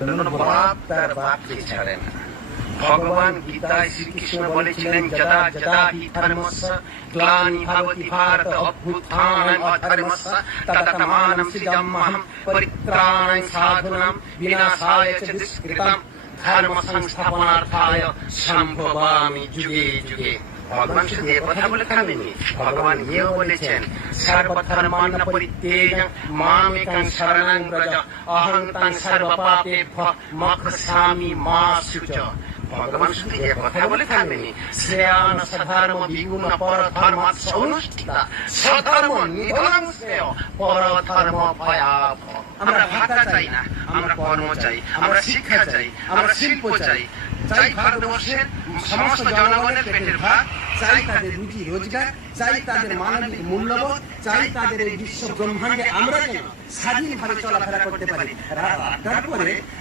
বাপ তার বাপকে ছাড়ে না। ভগবান গীতায় শ্রীকৃষ্ণ বলেছিলেন, যদা যদা হি ধর্মস্য গ্লানি ভবতি ভারত অভ্যুত্থানম অধর্মস্য তদাত্মানম সৃজাম্যহম পরিত্রাণায় সাধুনাং বিনাশায় চ দুষ্কৃতম ধর্ম সংস্থাপনার্থায় সম্ভবামি যুগে যুগে। ভগবান শুধু এ কথা বলে থামেনি, ভগবান এও বলেছেন, সর্বধর্মান্ন পরিত্যাজ্য মামেকং শরণং ব্রজ অহং তং সর্বপাপেভ্যো মোক্ষয়িষ্যামি মা শুচঃ। ভগবান শুধু এ কথা বলে থামেনি, শ্রেয়ান সধর্ম বিগুণ পরধর্মাৎ অনুষ্ঠিতা স্বধর্ম নিধনং শ্রেয় পরধর্ম ভয়াবহ। আমরা ভাতা চাই না, আমরা কর্ম চাই, আমরা শিক্ষা চাই, আমরা শিল্প চাই, চাই ভারতবর্ষের সমস্ত জনগণের পেটের ভাত, চাই তাদের রুজি রোজগার, চাই তাদের মানবিক মূল্যবোধ, চাই তাদের এই বিশ্ব ব্রহ্মাণ্ডে আমরা যেন স্বাধীনভাবে চলাফেরা করতে পারি। রাত 8টার পরে